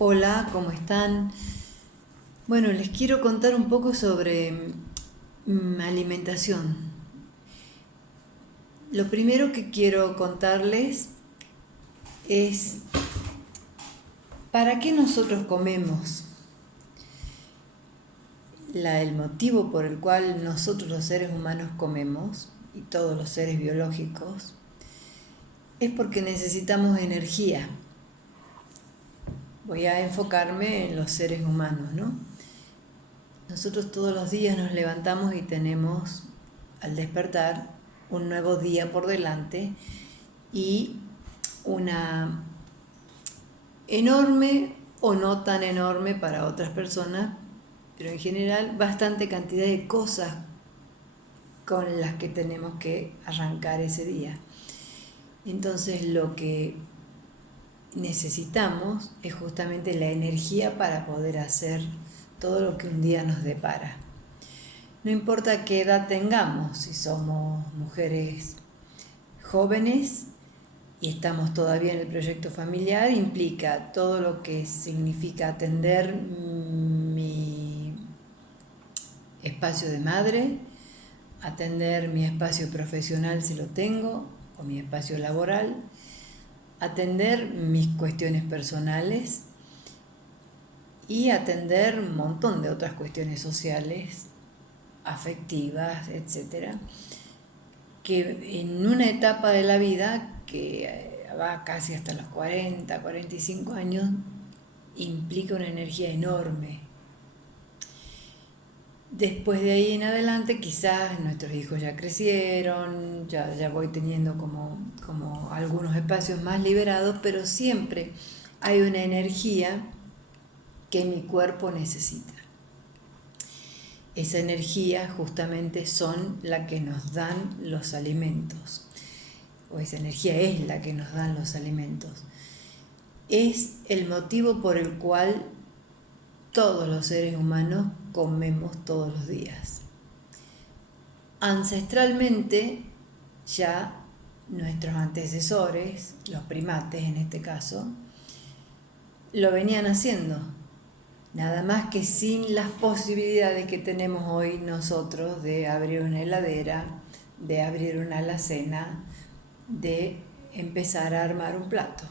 Hola, ¿cómo están? Bueno, les quiero contar un poco sobre alimentación. Lo primero que quiero contarles es para qué nosotros comemos. El motivo por el cual nosotros los seres humanos comemos, y todos los seres biológicos, es porque necesitamos energía. Voy a enfocarme en los seres humanos, ¿no? Nosotros todos los días nos levantamos y tenemos, al despertar, un nuevo día por delante y una enorme o no tan enorme para otras personas, pero en general bastante cantidad de cosas con las que tenemos que arrancar ese día. Entonces lo que necesitamos es justamente la energía para poder hacer todo lo que un día nos depara. No importa qué edad tengamos, si somos mujeres jóvenes y estamos todavía en el proyecto familiar, implica todo lo que significa atender mi espacio de madre, atender mi espacio profesional si lo tengo, o mi espacio laboral, atender mis cuestiones personales y atender un montón de otras cuestiones sociales, afectivas, etcétera, que en una etapa de la vida que va casi hasta los 40, 45 años, implica una energía enorme. Después de ahí en adelante quizás nuestros hijos ya crecieron, ya voy teniendo como algunos espacios más liberados, pero siempre hay una energía que mi cuerpo necesita. Esa energía justamente son la que nos dan los alimentos, o esa energía es la que nos dan los alimentos. Es el motivo por el cual todos los seres humanos comemos todos los días. Ancestralmente, ya nuestros antecesores, los primates en este caso, lo venían haciendo. Nada más que sin las posibilidades que tenemos hoy nosotros de abrir una heladera, de abrir una alacena, de empezar a armar un plato.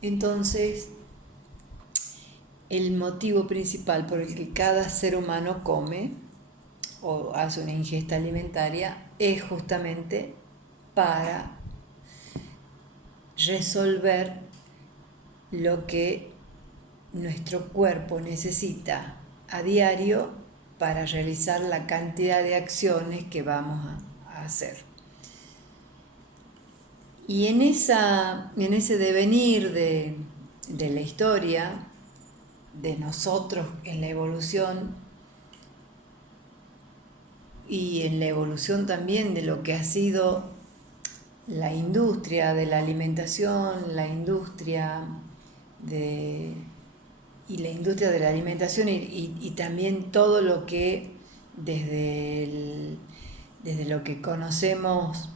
Entonces, el motivo principal por el que cada ser humano come o hace una ingesta alimentaria es justamente para resolver lo que nuestro cuerpo necesita a diario para realizar la cantidad de acciones que vamos a hacer. Y en ese devenir de la historia, de nosotros en la evolución, y en la evolución también de lo que ha sido la industria de la alimentación, la industria de la alimentación y también todo lo que desde lo que conocemos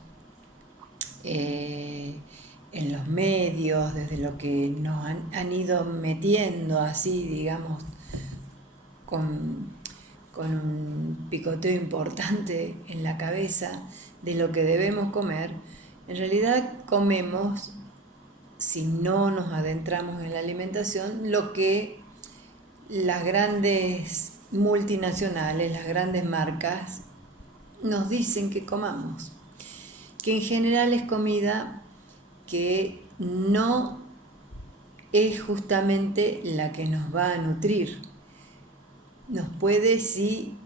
en los medios, desde lo que nos han ido metiendo así, digamos, con un picoteo importante en la cabeza de lo que debemos comer, en realidad comemos, si no nos adentramos en la alimentación, lo que las grandes multinacionales, las grandes marcas, nos dicen que comamos, que en general es comida que no es justamente la que nos va a nutrir. Nos puede sí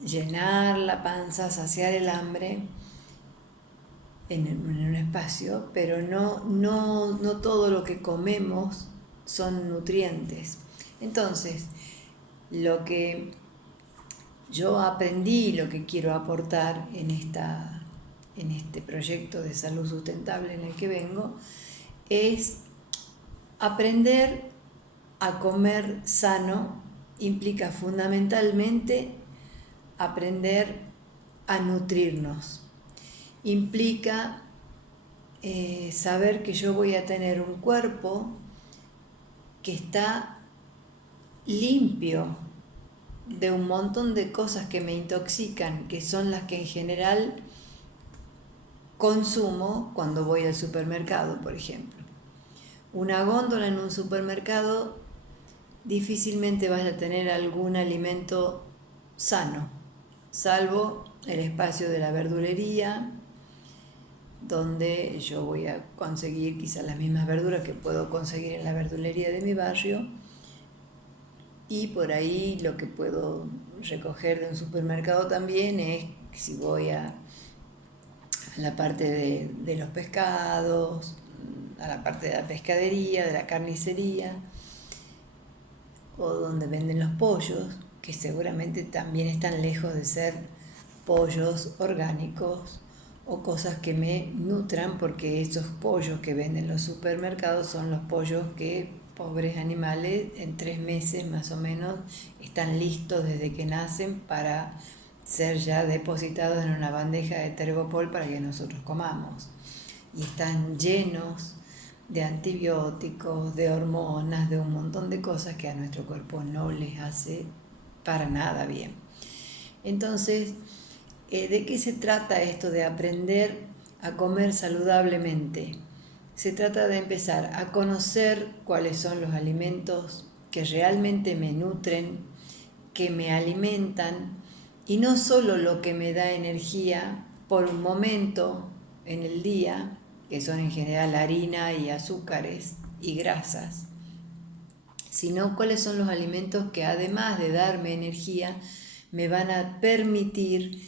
llenar la panza, saciar el hambre en un espacio, pero no todo lo que comemos son nutrientes. Entonces, lo que yo aprendí, lo que quiero aportar en este proyecto de salud sustentable en el que vengo, es aprender a comer sano. Implica fundamentalmente aprender a nutrirnos. Implica saber que yo voy a tener un cuerpo que está limpio de un montón de cosas que me intoxican, que son las que en general consumo cuando voy al supermercado, por ejemplo. Una góndola en un supermercado difícilmente vas a tener algún alimento sano, salvo el espacio de la verdulería, donde yo voy a conseguir quizás las mismas verduras que puedo conseguir en la verdulería de mi barrio, y por ahí lo que puedo recoger de un supermercado también es si voy a la parte de los pescados, a la parte de la pescadería, de la carnicería, o donde venden los pollos, que seguramente también están lejos de ser pollos orgánicos o cosas que me nutran, porque esos pollos que venden los supermercados son los pollos que, pobres animales, en 3 meses más o menos están listos desde que nacen para ser ya depositados en una bandeja de tergopol para que nosotros comamos. Y están llenos de antibióticos, de hormonas, de un montón de cosas que a nuestro cuerpo no les hace para nada bien. Entonces, ¿de qué se trata esto de aprender a comer saludablemente? Se trata de empezar a conocer cuáles son los alimentos que realmente me nutren, que me alimentan, y no solo lo que me da energía por un momento en el día, que son en general harina y azúcares y grasas, sino cuáles son los alimentos que, además de darme energía, me van a permitir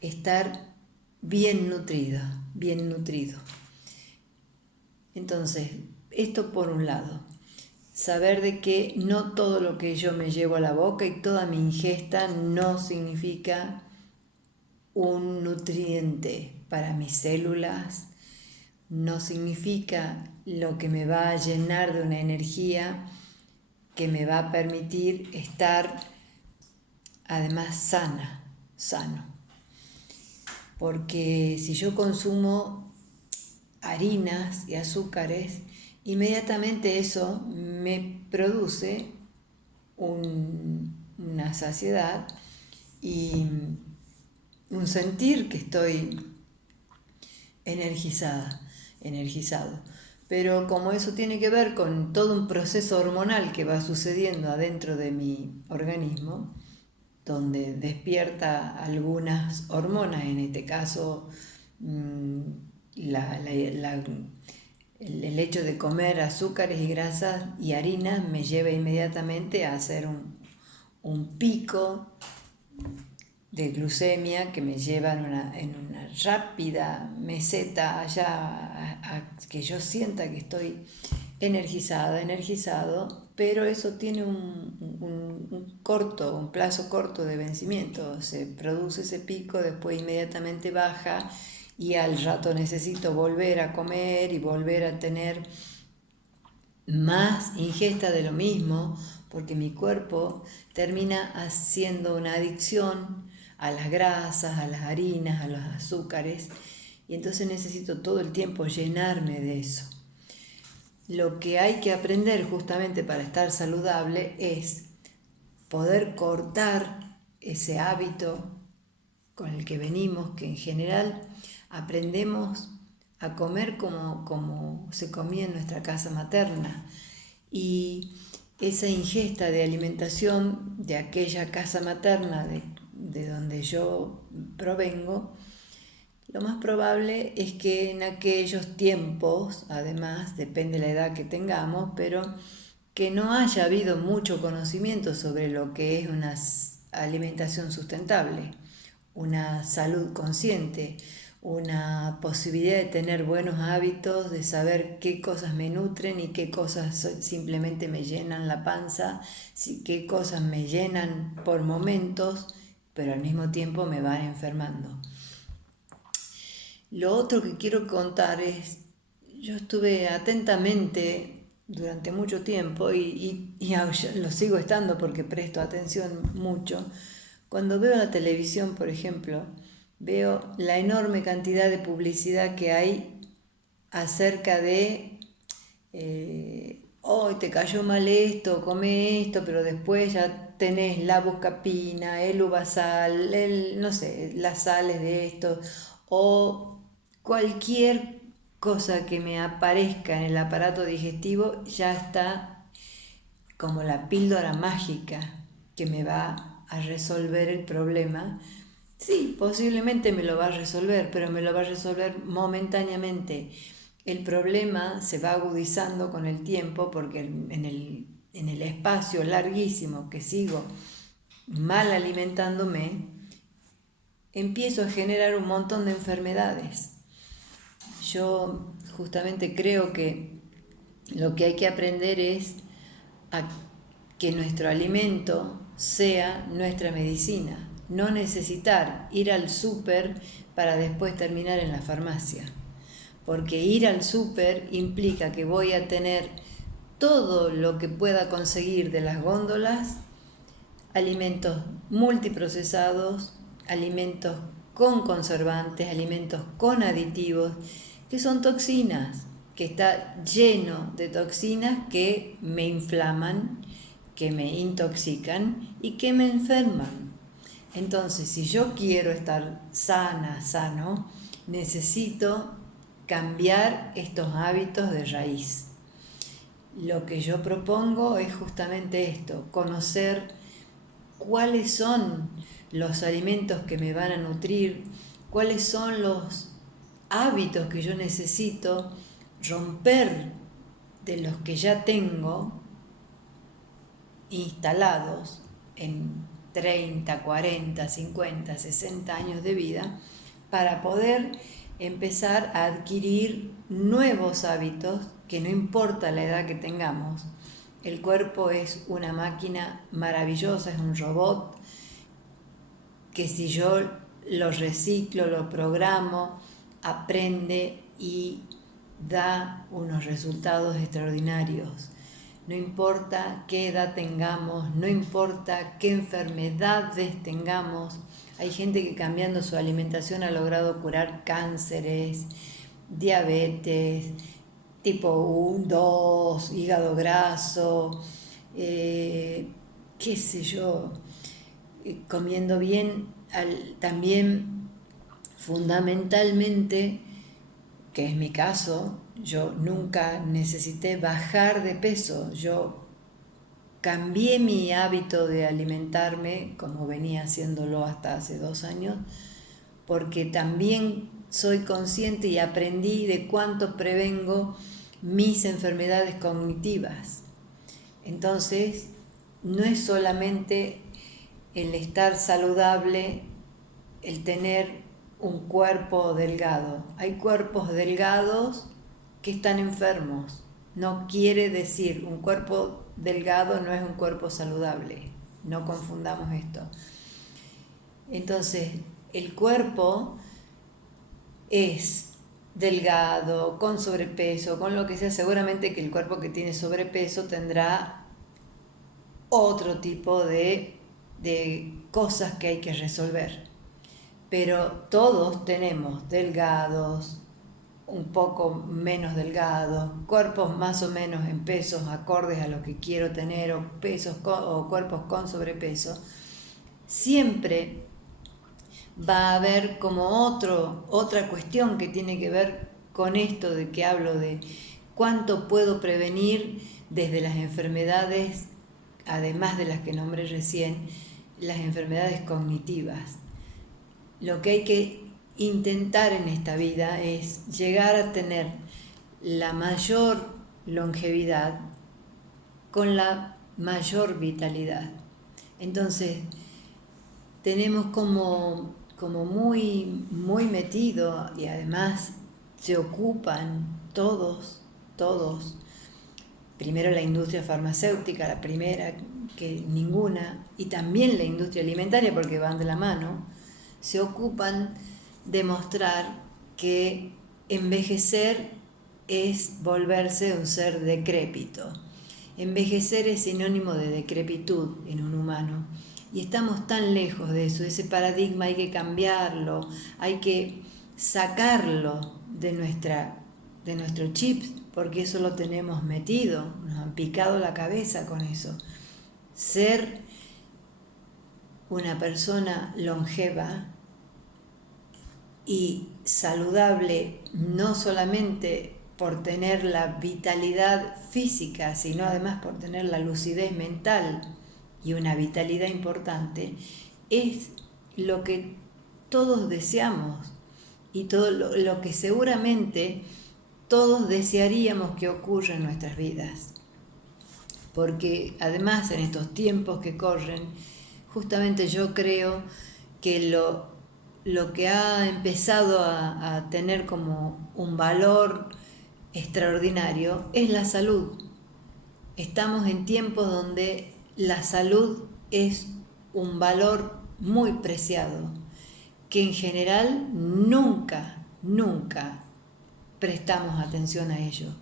estar bien nutrida, bien nutrido. Entonces, esto por un lado, saber de que no todo lo que yo me llevo a la boca y toda mi ingesta no significa un nutriente para mis células, no significa lo que me va a llenar de una energía que me va a permitir estar además sano. Porque si yo consumo harinas y azúcares, inmediatamente eso me produce una saciedad y un sentir que estoy energizado. Pero como eso tiene que ver con todo un proceso hormonal que va sucediendo adentro de mi organismo, donde despierta algunas hormonas, en este caso el hecho de comer azúcares y grasas y harinas me lleva inmediatamente a hacer un pico de glucemia que me lleva en una rápida meseta a que yo sienta que estoy energizado, pero eso tiene un plazo corto de vencimiento. Se produce ese pico, después inmediatamente baja y al rato necesito volver a comer y volver a tener más ingesta de lo mismo, porque mi cuerpo termina haciendo una adicción a las grasas, a las harinas, a los azúcares, y entonces necesito todo el tiempo llenarme de eso. Lo que hay que aprender justamente para estar saludable es poder cortar ese hábito con el que venimos, que en general aprendemos a comer como se comía en nuestra casa materna, y esa ingesta de alimentación de aquella casa materna de donde yo provengo, lo más probable es que en aquellos tiempos, además, depende de la edad que tengamos, pero que no haya habido mucho conocimiento sobre lo que es una alimentación sustentable, una salud consciente, una posibilidad de tener buenos hábitos, de saber qué cosas me nutren y qué cosas simplemente me llenan la panza, qué cosas me llenan por momentos, pero al mismo tiempo me van enfermando. Lo otro que quiero contar es, yo estuve atentamente durante mucho tiempo y lo sigo estando porque presto atención mucho. Cuando veo la televisión, por ejemplo, veo la enorme cantidad de publicidad que hay acerca de hoy te cayó mal esto, come esto, pero después ya tenés la buscapina, el uvasal, no sé, las sales de esto, o cualquier cosa que me aparezca en el aparato digestivo ya está como la píldora mágica que me va a resolver el problema. Sí, posiblemente me lo va a resolver, pero me lo va a resolver momentáneamente. El problema se va agudizando con el tiempo porque en el espacio larguísimo que sigo mal alimentándome, empiezo a generar un montón de enfermedades. Yo justamente creo que lo que hay que aprender es a que nuestro alimento sea nuestra medicina, no necesitar ir al súper para después terminar en la farmacia, porque ir al súper implica que voy a tener todo lo que pueda conseguir de las góndolas, alimentos multiprocesados, alimentos con conservantes, alimentos con aditivos, que son toxinas, que está lleno de toxinas que me inflaman, que me intoxican y que me enferman. Entonces, si yo quiero estar sana, sano, necesito cambiar estos hábitos de raíz. Lo que yo propongo es justamente esto, conocer cuáles son los alimentos que me van a nutrir, cuáles son los hábitos que yo necesito romper de los que ya tengo instalados en 30, 40, 50, 60 años de vida para poder empezar a adquirir nuevos hábitos que no importa la edad que tengamos. El cuerpo es una máquina maravillosa, es un robot que si yo lo reciclo, lo programo, aprende y da unos resultados extraordinarios. No importa qué edad tengamos, no importa qué enfermedades tengamos. Hay gente que cambiando su alimentación ha logrado curar cánceres, diabetes, tipo 1, 2, hígado graso, qué sé yo, comiendo bien, también fundamentalmente, que es mi caso, yo nunca necesité bajar de peso, yo cambié mi hábito de alimentarme como venía haciéndolo hasta hace 2 años, porque también soy consciente y aprendí de cuánto prevengo mis enfermedades cognitivas. Entonces, no es solamente el estar saludable, el tener un cuerpo delgado. Hay cuerpos delgados que están enfermos. No quiere decir, un cuerpo delgado no es un cuerpo saludable. No confundamos esto. Entonces, el cuerpo es delgado, con sobrepeso, con lo que sea. Seguramente que el cuerpo que tiene sobrepeso tendrá otro tipo de cosas que hay que resolver. Pero todos tenemos delgados, un poco menos delgados, cuerpos más o menos en pesos acordes a lo que quiero tener, o cuerpos con sobrepeso. Siempre va a haber como otra cuestión que tiene que ver con esto de que hablo de cuánto puedo prevenir desde las enfermedades, además de las que nombré recién, las enfermedades cognitivas. Lo que hay que intentar en esta vida es llegar a tener la mayor longevidad con la mayor vitalidad. Entonces, tenemos como muy metido, y además se ocupan todos, primero la industria farmacéutica, la primera que ninguna, y también la industria alimentaria, porque van de la mano, se ocupan de mostrar que envejecer es volverse un ser decrépito. Envejecer es sinónimo de decrepitud en un humano. Y estamos tan lejos de eso, ese paradigma hay que cambiarlo, hay que sacarlo de nuestro chip, porque eso lo tenemos metido, nos han picado la cabeza con eso. Ser una persona longeva y saludable, no solamente por tener la vitalidad física, sino además por tener la lucidez mental y una vitalidad importante, es lo que todos deseamos y todo lo que seguramente todos desearíamos que ocurra en nuestras vidas. Porque además en estos tiempos que corren, justamente yo creo que lo que ha empezado a tener como un valor extraordinario es la salud. Estamos en tiempos donde la salud es un valor muy preciado, que en general nunca prestamos atención a ello.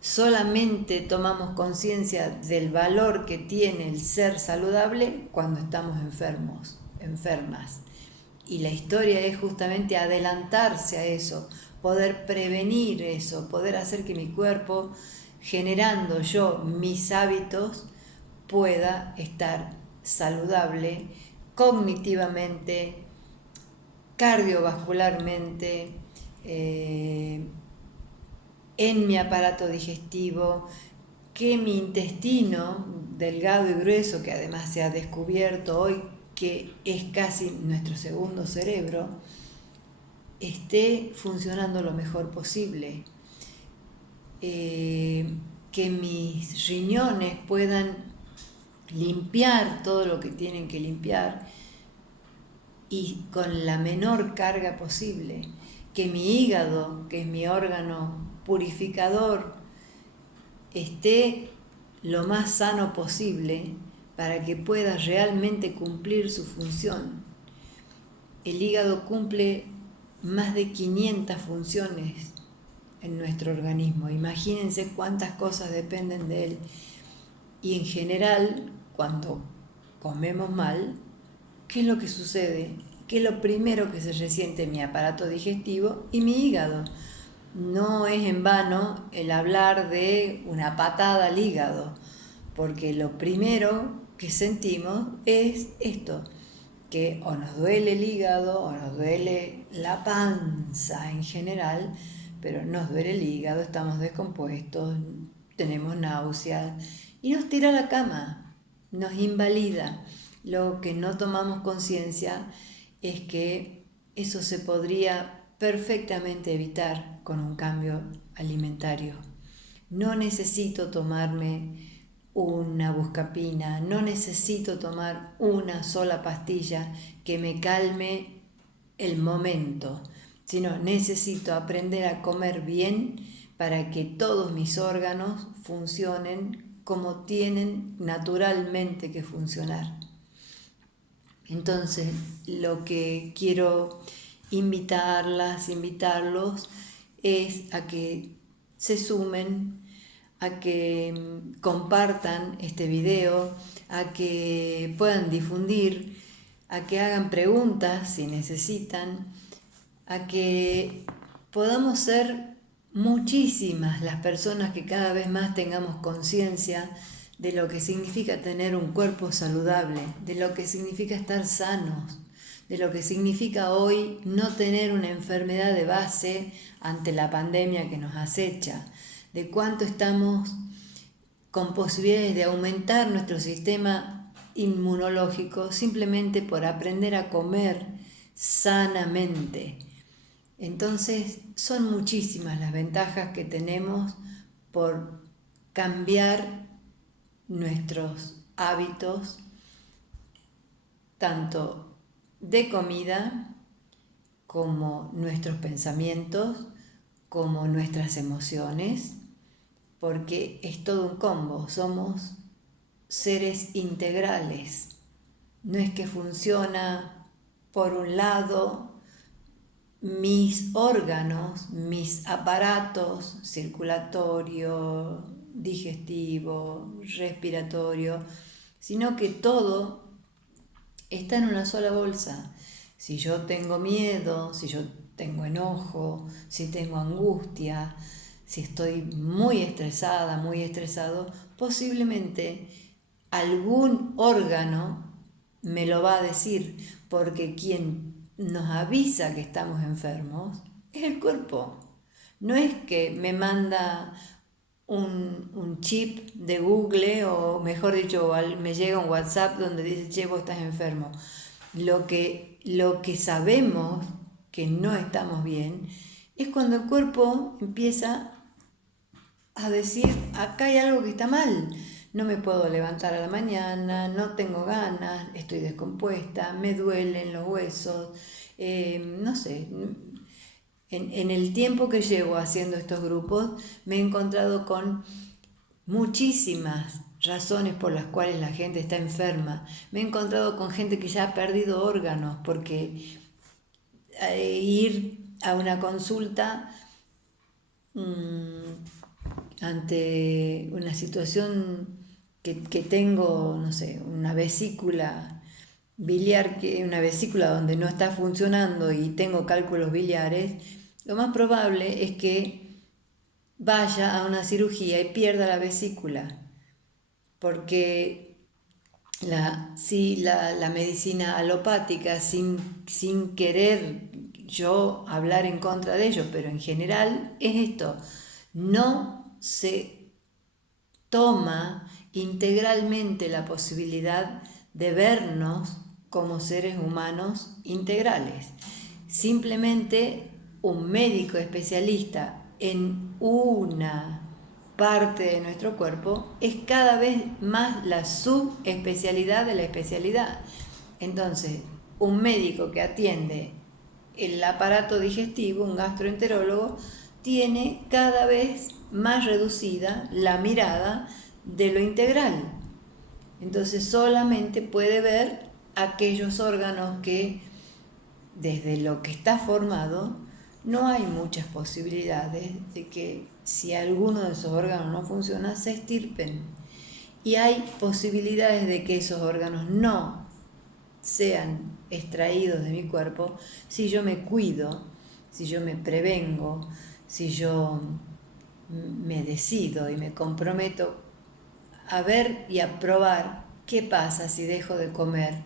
Solamente tomamos conciencia del valor que tiene el ser saludable cuando estamos enfermos, enfermas. Y la historia es justamente adelantarse a eso, poder prevenir eso, poder hacer que mi cuerpo, generando yo mis hábitos, pueda estar saludable cognitivamente, cardiovascularmente, en mi aparato digestivo, que mi intestino delgado y grueso, que además se ha descubierto hoy que es casi nuestro segundo cerebro, esté funcionando lo mejor posible, que mis riñones puedan limpiar todo lo que tienen que limpiar y con la menor carga posible, que mi hígado, que es mi órgano purificador, esté lo más sano posible para que pueda realmente cumplir su función. El hígado cumple más de 500 funciones en nuestro organismo. Imagínense cuántas cosas dependen de él. Y en general, cuando comemos mal, ¿qué es lo que sucede? ¿Qué es lo primero que se resiente? Mi aparato digestivo y mi hígado. No es en vano el hablar de una patada al hígado, porque lo primero que sentimos es esto, que o nos duele el hígado o nos duele la panza en general, pero nos duele el hígado, estamos descompuestos, tenemos náuseas y nos tira a la cama, nos invalida. Lo que no tomamos conciencia es que eso se podría perfectamente evitar con un cambio alimentario. No necesito tomarme una buscapina, no necesito tomar una sola pastilla que me calme el momento, sino necesito aprender a comer bien para que todos mis órganos funcionen como tienen naturalmente que funcionar. Entonces, lo que quiero invitarlos es a que se sumen, a que compartan este video, a que puedan difundir, a que hagan preguntas si necesitan, a que podamos ser muchísimas las personas que cada vez más tengamos conciencia de lo que significa tener un cuerpo saludable, de lo que significa estar sanos, de lo que significa hoy no tener una enfermedad de base ante la pandemia que nos acecha, de cuánto estamos con posibilidades de aumentar nuestro sistema inmunológico simplemente por aprender a comer sanamente. Entonces, son muchísimas las ventajas que tenemos por cambiar nuestros hábitos, tanto de comida como nuestros pensamientos, como nuestras emociones, porque es todo un combo, somos seres integrales. No es que funciona por un lado mis órganos, mis aparatos circulatorio, digestivo, respiratorio, sino que todo está en una sola bolsa. Si yo tengo miedo, si yo tengo enojo, si tengo angustia, si estoy muy estresada, muy estresado, posiblemente algún órgano me lo va a decir, porque quien nos avisa que estamos enfermos es el cuerpo. No es que me manda un chip de Google, o mejor dicho, me llega un WhatsApp donde dice, che, vos estás enfermo. Lo que sabemos que no estamos bien es cuando el cuerpo empieza a decir, acá hay algo que está mal. No me puedo levantar a la mañana, no tengo ganas, estoy descompuesta, me duelen los huesos, no sé. En el tiempo que llevo haciendo estos grupos me he encontrado con muchísimas razones por las cuales la gente está enferma. Me he encontrado con gente que ya ha perdido órganos porque ir a una consulta ante una situación que tengo, no sé, una vesícula biliar, una vesícula donde no está funcionando y tengo cálculos biliares, lo más probable es que vaya a una cirugía y pierda la vesícula, porque la medicina alopática, sin querer yo hablar en contra de ellos, pero en general es esto: no se toma integralmente la posibilidad de vernos como seres humanos integrales. Simplemente un médico especialista en una parte de nuestro cuerpo es cada vez más la subespecialidad de la especialidad. Entonces, un médico que atiende el aparato digestivo, un gastroenterólogo, tiene cada vez más reducida la mirada de lo integral. Entonces solamente puede ver aquellos órganos que, desde lo que está formado, no hay muchas posibilidades de que, si alguno de esos órganos no funciona, se extirpen. Y hay posibilidades de que esos órganos no sean extraídos de mi cuerpo si yo me cuido, si yo me prevengo, si yo me decido y me comprometo a ver y a probar qué pasa si dejo de comer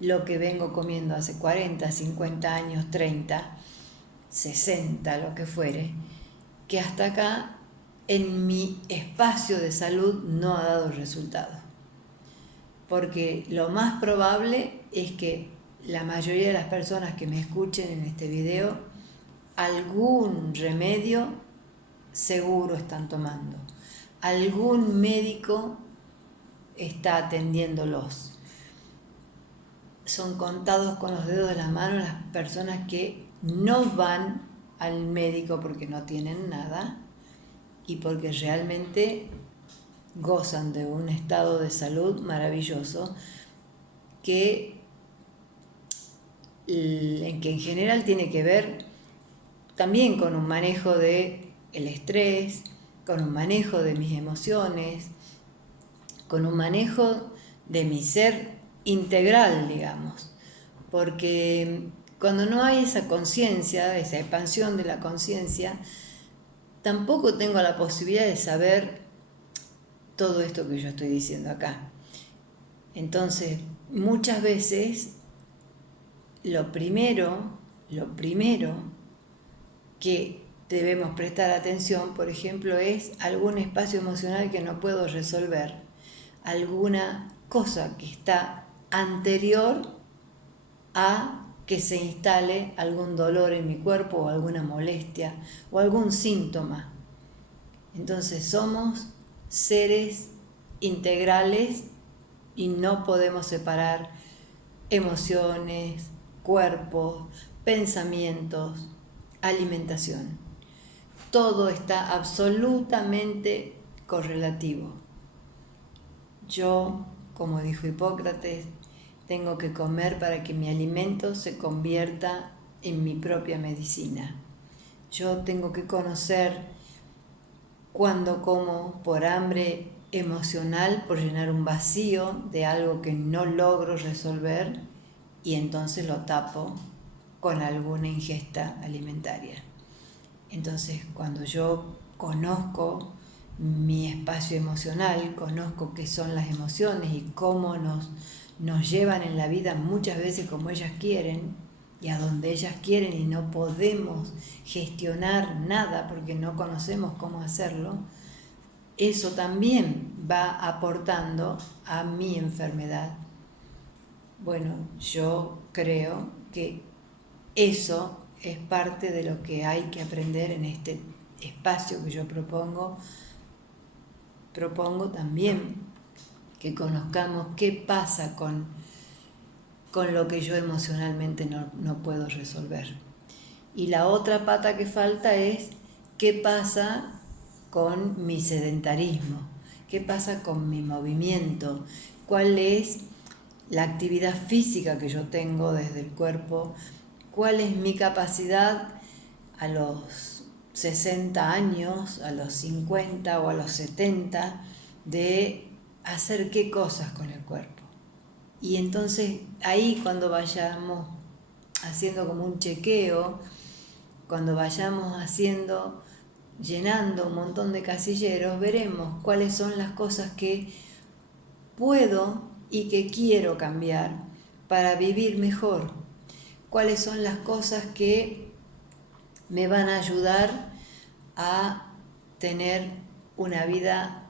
lo que vengo comiendo hace 40, 50 años, 30, 60, lo que fuere, que hasta acá en mi espacio de salud no ha dado resultado. Porque lo más probable es que la mayoría de las personas que me escuchen en este video, algún remedio seguro están tomando. Algún médico está atendiéndolos. Son contados con los dedos de las manos las personas que no van al médico porque no tienen nada y porque realmente gozan de un estado de salud maravilloso que en general tiene que ver también con un manejo de el estrés, con un manejo de mis emociones, con un manejo de mi ser integral, digamos. Porque cuando no hay esa conciencia, esa expansión de la conciencia, tampoco tengo la posibilidad de saber todo esto que yo estoy diciendo acá. Entonces, muchas veces, lo primero que debemos prestar atención, por ejemplo, es algún espacio emocional que no puedo resolver, alguna cosa que está anterior a que se instale algún dolor en mi cuerpo o alguna molestia o algún síntoma. Entonces somos seres integrales y no podemos separar emociones, cuerpos, pensamientos, alimentación. Todo está absolutamente correlativo. Yo, como dijo Hipócrates, tengo que comer para que mi alimento se convierta en mi propia medicina. Yo tengo que conocer cuando como por hambre emocional, por llenar un vacío de algo que no logro resolver, y entonces lo tapo con alguna ingesta alimentaria. Entonces, cuando yo conozco mi espacio emocional, conozco qué son las emociones y cómo nos llevan en la vida muchas veces como ellas quieren y a donde ellas quieren, y no podemos gestionar nada porque no conocemos cómo hacerlo, eso también va aportando a mi enfermedad. Bueno, yo creo que eso es parte de lo que hay que aprender en este espacio que yo propongo también que conozcamos qué pasa con lo que yo emocionalmente no puedo resolver. Y la otra pata que falta es qué pasa con mi sedentarismo, qué pasa con mi movimiento, cuál es la actividad física que yo tengo desde el cuerpo, cuál es mi capacidad a los 60 años, a los 50 o a los 70 de hacer qué cosas con el cuerpo. Y entonces ahí, cuando vayamos haciendo como un chequeo, cuando vayamos llenando un montón de casilleros, veremos cuáles son las cosas que puedo y que quiero cambiar para vivir mejor, cuáles son las cosas que me van a ayudar a tener una vida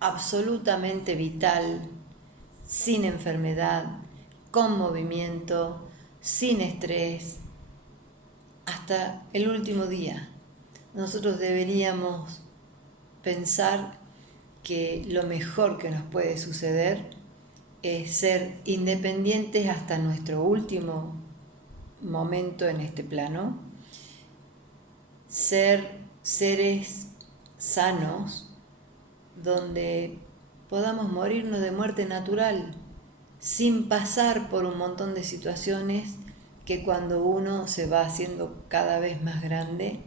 absolutamente vital, sin enfermedad, con movimiento, sin estrés, hasta el último día. Nosotros deberíamos pensar que lo mejor que nos puede suceder es ser independientes hasta nuestro último momento en este plano, ser seres sanos, donde podamos morirnos de muerte natural, sin pasar por un montón de situaciones que cuando uno se va haciendo cada vez más grande,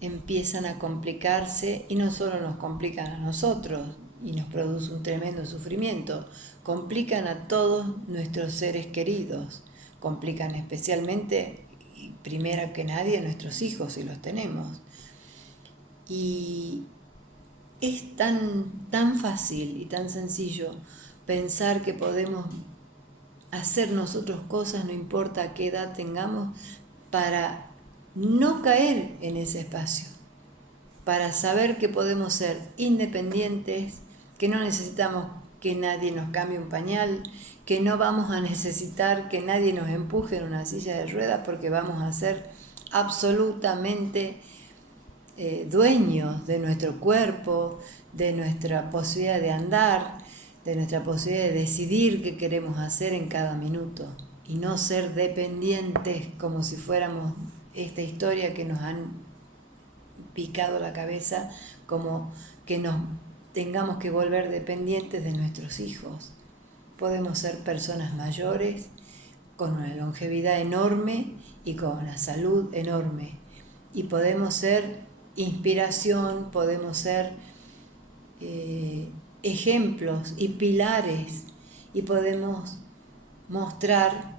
empiezan a complicarse, y no solo nos complican a nosotros y nos produce un tremendo sufrimiento, complican a todos nuestros seres queridos, complican especialmente y primero que nadie a nuestros hijos si los tenemos. Y es tan fácil y tan sencillo pensar que podemos hacer nosotros cosas, no importa a qué edad tengamos, para no caer en ese espacio, para saber que podemos ser independientes, que no necesitamos que nadie nos cambie un pañal, que no vamos a necesitar que nadie nos empuje en una silla de ruedas, porque vamos a ser absolutamente dueños de nuestro cuerpo, de nuestra posibilidad de andar, de nuestra posibilidad de decidir qué queremos hacer en cada minuto, y no ser dependientes como si fuéramos esta historia que nos han picado la cabeza, como que nos tengamos que volver dependientes de nuestros hijos. Podemos ser personas mayores con una longevidad enorme y con una salud enorme, y podemos ser inspiración, podemos ser ejemplos y pilares, y podemos mostrar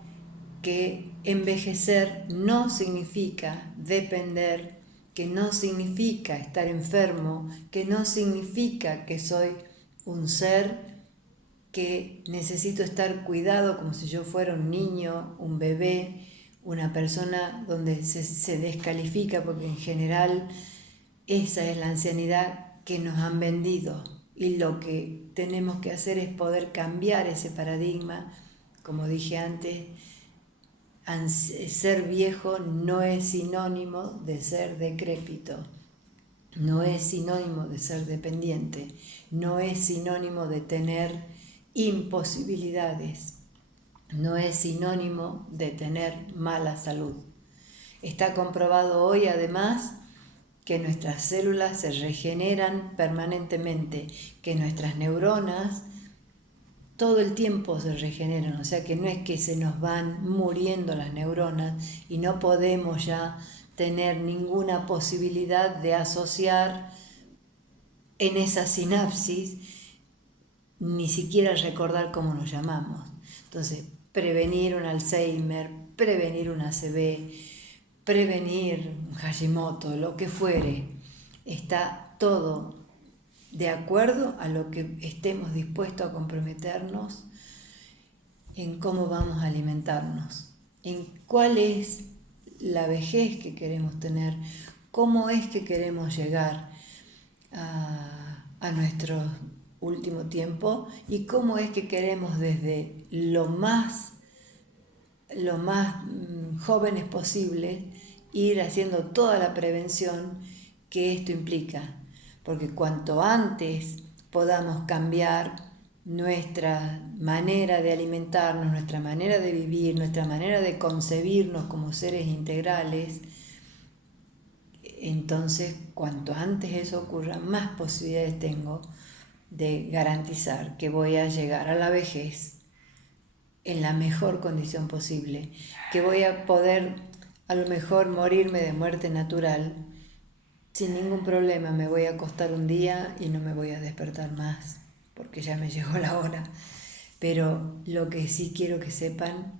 que envejecer no significa depender, que no significa estar enfermo, que no significa que soy un ser que necesito estar cuidado como si yo fuera un niño, un bebé, una persona donde se descalifica, porque en general esa es la ancianidad que nos han vendido, y lo que tenemos que hacer es poder cambiar ese paradigma. Como dije antes, ser viejo no es sinónimo de ser decrépito, no es sinónimo de ser dependiente, no es sinónimo de tener imposibilidades, no es sinónimo de tener mala salud. Está comprobado hoy, además, que nuestras células se regeneran permanentemente, que nuestras neuronas todo el tiempo se regeneran, o sea que no es que se nos van muriendo las neuronas y no podemos ya tener ninguna posibilidad de asociar en esa sinapsis, ni siquiera recordar cómo nos llamamos. Entonces, prevenir un Alzheimer, prevenir un ACV, prevenir un Hashimoto, lo que fuere, está todo de acuerdo a lo que estemos dispuestos a comprometernos en cómo vamos a alimentarnos, en cuál es la vejez que queremos tener, cómo es que queremos llegar a nuestro último tiempo y cómo es que queremos desde lo más jóvenes posible ir haciendo toda la prevención que esto implica. Porque cuanto antes podamos cambiar nuestra manera de alimentarnos, nuestra manera de vivir, nuestra manera de concebirnos como seres integrales, entonces cuanto antes eso ocurra, más posibilidades tengo de garantizar que voy a llegar a la vejez en la mejor condición posible, que voy a poder a lo mejor morirme de muerte natural sin ningún problema. Me voy a acostar un día y no me voy a despertar más porque ya me llegó la hora. Pero lo que sí quiero que sepan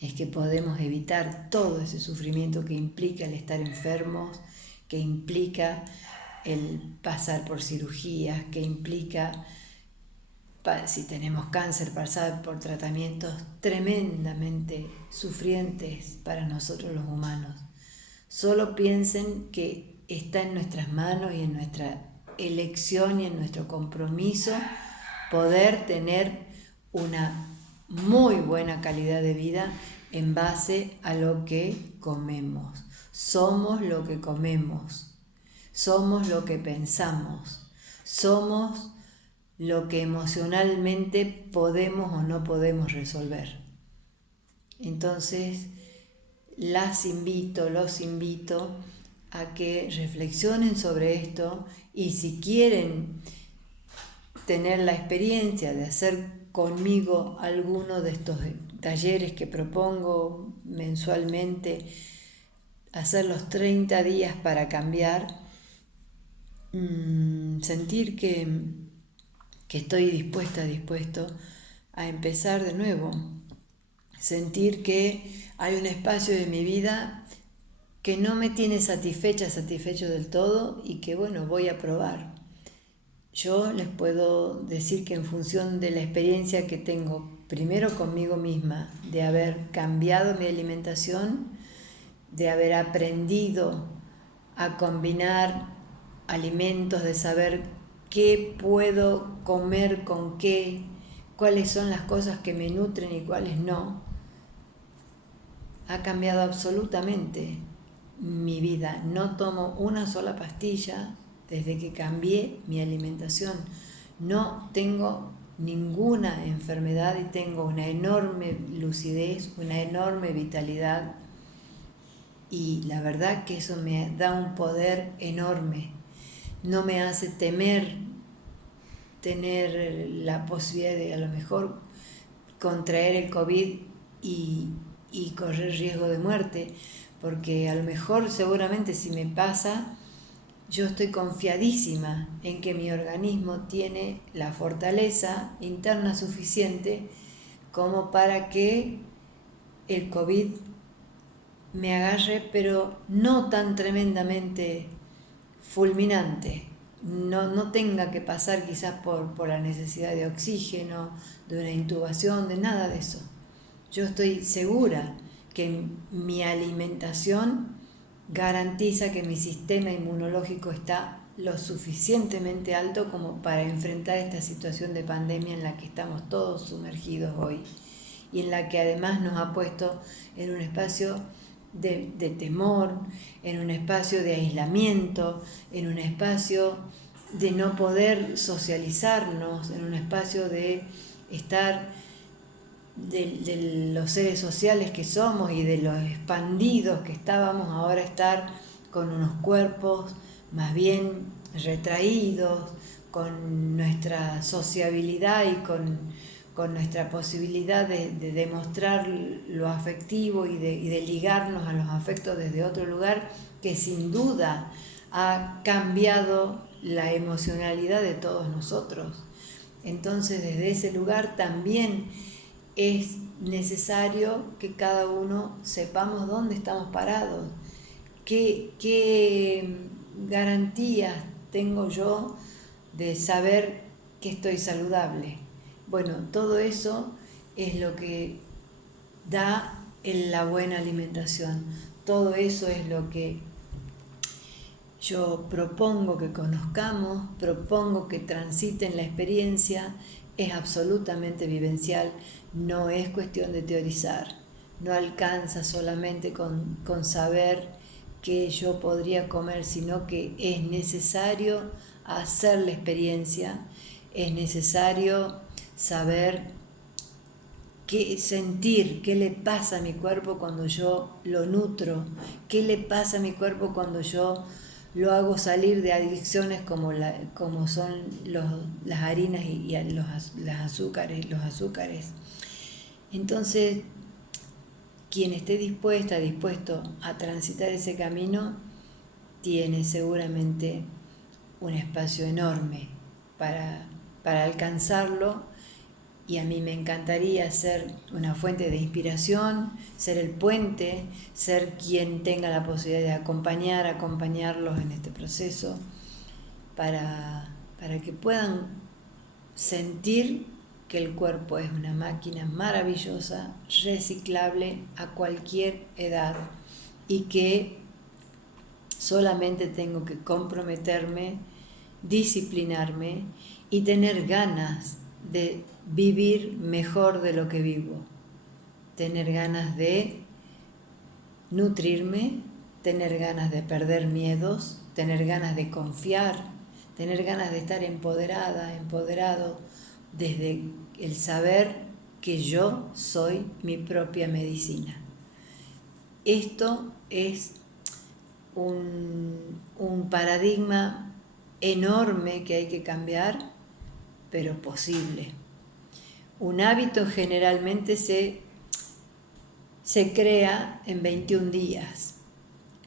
es que podemos evitar todo ese sufrimiento que implica el estar enfermos, que implica el pasar por cirugías, que implica, si tenemos cáncer, pasar por tratamientos tremendamente sufrientes para nosotros los humanos. Solo piensen que está en nuestras manos y en nuestra elección y en nuestro compromiso poder tener una muy buena calidad de vida en base a lo que comemos. Somos lo que comemos, somos lo que pensamos, somos lo que emocionalmente podemos o no podemos resolver. Entonces, los invito a que reflexionen sobre esto y si quieren tener la experiencia de hacer conmigo alguno de estos talleres que propongo mensualmente, hacer los 30 días para cambiar, sentir que estoy dispuesto a empezar de nuevo, sentir que hay un espacio de mi vida que no me tiene satisfecho del todo y que bueno, voy a probar. Yo les puedo decir que en función de la experiencia que tengo, primero conmigo misma, de haber cambiado mi alimentación, de haber aprendido a combinar alimentos, de saber qué puedo comer con qué, cuáles son las cosas que me nutren y cuáles no, ha cambiado absolutamente mi vida. No tomo una sola pastilla desde que cambié mi alimentación. No tengo ninguna enfermedad y tengo una enorme lucidez, una enorme vitalidad. Y la verdad que eso me da un poder enorme. No me hace temer tener la posibilidad de a lo mejor contraer el COVID y correr riesgo de muerte, porque a lo mejor seguramente si me pasa, yo estoy confiadísima en que mi organismo tiene la fortaleza interna suficiente como para que el COVID me agarre, pero no tan tremendamente fulminante, no tenga que pasar quizás por la necesidad de oxígeno, de una intubación, de nada de eso. Yo estoy segura que mi alimentación garantiza que mi sistema inmunológico está lo suficientemente alto como para enfrentar esta situación de pandemia en la que estamos todos sumergidos hoy y en la que además nos ha puesto en un espacio de temor, en un espacio de aislamiento, en un espacio de no poder socializarnos, en un espacio de estar de los seres sociales que somos y de los expandidos que estábamos, ahora estar con unos cuerpos más bien retraídos, con nuestra sociabilidad y con nuestra posibilidad de demostrar lo afectivo y de ligarnos a los afectos desde otro lugar, que sin duda ha cambiado la emocionalidad de todos nosotros. Entonces, desde ese lugar también es necesario que cada uno sepamos dónde estamos parados, qué garantías tengo yo de saber que estoy saludable. Bueno, todo eso es lo que da la buena alimentación. Todo eso es lo que yo propongo que conozcamos, propongo que transiten la experiencia. Es absolutamente vivencial, no es cuestión de teorizar. No alcanza solamente con saber que yo podría comer, sino que es necesario hacer la experiencia, es necesario saber sentir qué le pasa a mi cuerpo cuando yo lo nutro, qué le pasa a mi cuerpo cuando yo lo hago salir de adicciones como son las harinas y los azúcares. Entonces, quien esté dispuesto a transitar ese camino, tiene seguramente un espacio enorme para alcanzarlo. Y a mí me encantaría ser una fuente de inspiración, ser el puente, ser quien tenga la posibilidad de acompañarlos en este proceso, para que puedan sentir que el cuerpo es una máquina maravillosa, reciclable a cualquier edad, y que solamente tengo que comprometerme, disciplinarme y tener ganas de vivir mejor de lo que vivo, tener ganas de nutrirme, tener ganas de perder miedos, tener ganas de confiar, tener ganas de estar empoderado desde el saber que yo soy mi propia medicina. Esto es un paradigma enorme que hay que cambiar, pero posible. Un hábito generalmente se crea en 21 días.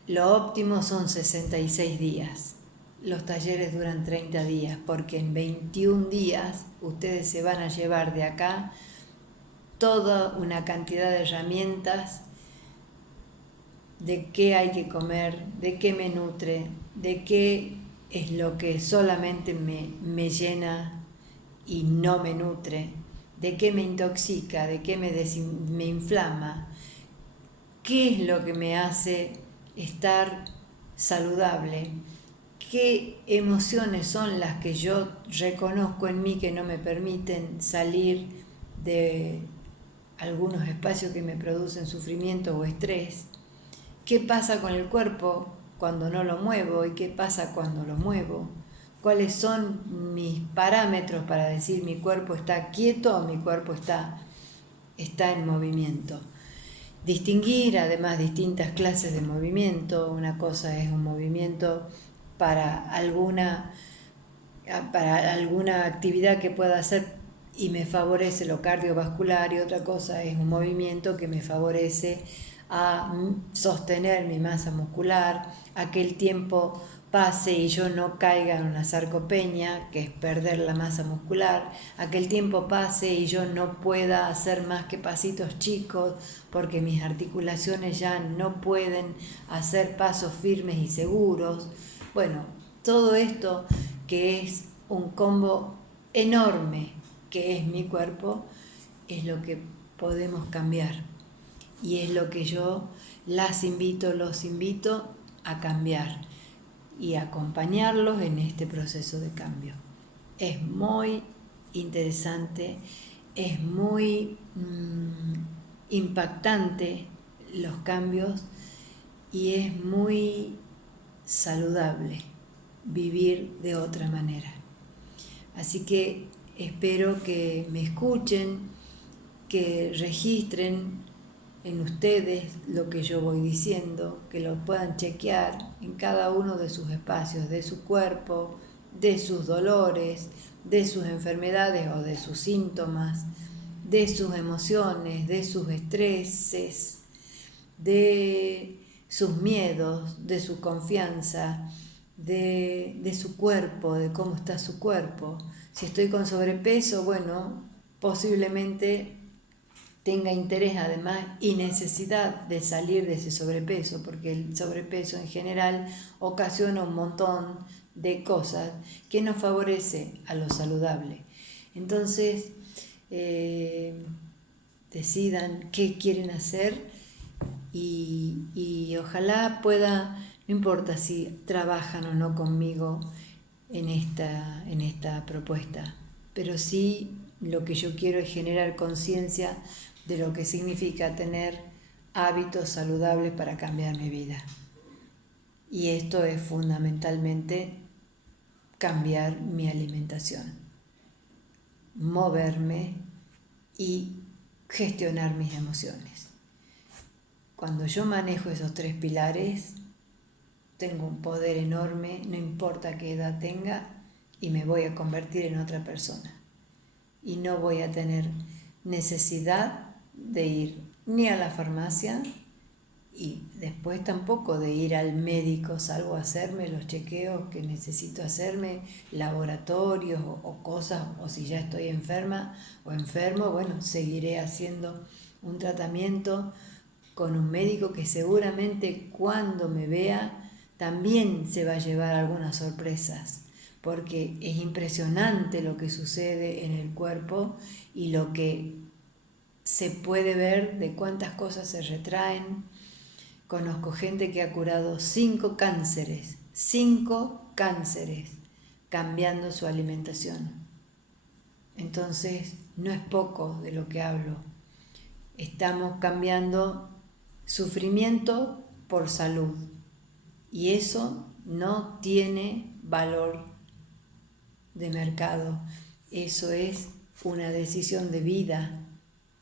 Lo óptimo son 66 días. Los talleres duran 30 días, porque en 21 días ustedes se van a llevar de acá toda una cantidad de herramientas de qué hay que comer, de qué me nutre, de qué es lo que solamente me llena y no me nutre, de qué me intoxica, de qué me inflama, qué es lo que me hace estar saludable, qué emociones son las que yo reconozco en mí que no me permiten salir de algunos espacios que me producen sufrimiento o estrés, qué pasa con el cuerpo cuando no lo muevo y qué pasa cuando lo muevo, cuáles son mis parámetros para decir mi cuerpo está quieto o mi cuerpo está en movimiento. Distinguir además distintas clases de movimiento. Una cosa es un movimiento para alguna actividad que pueda hacer y me favorece lo cardiovascular, y otra cosa es un movimiento que me favorece a sostener mi masa muscular, a que el tiempo pase y yo no caiga en una sarcopenia, que es perder la masa muscular, a que el tiempo pase y yo no pueda hacer más que pasitos chicos porque mis articulaciones ya no pueden hacer pasos firmes y seguros. Bueno, todo esto, que es un combo enorme que es mi cuerpo, es lo que podemos cambiar. Y es lo que yo los invito a cambiar y a acompañarlos en este proceso de cambio. Es muy interesante, es muy impactante los cambios, y es muy saludable vivir de otra manera. Así que espero que me escuchen, que registren en ustedes lo que yo voy diciendo, que lo puedan chequear en cada uno de sus espacios, de su cuerpo, de sus dolores, de sus enfermedades o de sus síntomas, de sus emociones, de sus estreses, de sus miedos, de su confianza, de su cuerpo, de cómo está su cuerpo. Si estoy con sobrepeso, bueno, posiblemente tenga interés además y necesidad de salir de ese sobrepeso, porque el sobrepeso en general ocasiona un montón de cosas que nos favorece a lo saludable. Entonces, decidan qué quieren hacer y ojalá pueda, no importa si trabajan o no conmigo en esta propuesta, pero sí lo que yo quiero es generar conciencia de lo que significa tener hábitos saludables para cambiar mi vida. Y esto es fundamentalmente cambiar mi alimentación, moverme y gestionar mis emociones. Cuando yo manejo esos 3 pilares, tengo un poder enorme, no importa qué edad tenga, y me voy a convertir en otra persona. Y no voy a tener necesidad de ir ni a la farmacia y después tampoco de ir al médico, salvo hacerme los chequeos que necesito hacerme, laboratorios o cosas, o si ya estoy enferma o enfermo, bueno, seguiré haciendo un tratamiento con un médico que seguramente cuando me vea también se va a llevar algunas sorpresas, porque es impresionante lo que sucede en el cuerpo y lo que se puede ver de cuántas cosas se retraen. Conozco gente que ha curado 5 cánceres, cambiando su alimentación. Entonces, no es poco de lo que hablo. Estamos cambiando sufrimiento por salud. Y eso no tiene valor de mercado. Eso es una decisión de vida.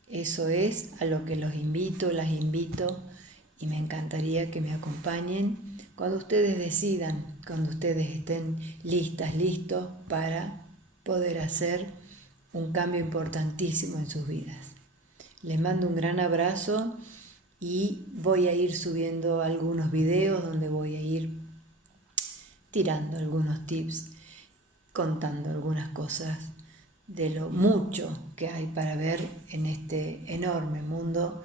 Eso es a lo que las invito, y me encantaría que me acompañen cuando ustedes decidan, cuando ustedes estén listos para poder hacer un cambio importantísimo en sus vidas. Les mando un gran abrazo y voy a ir subiendo algunos videos donde voy a ir tirando algunos tips, contando algunas cosas de lo mucho que hay para ver en este enorme mundo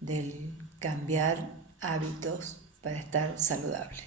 del cambiar hábitos para estar saludable.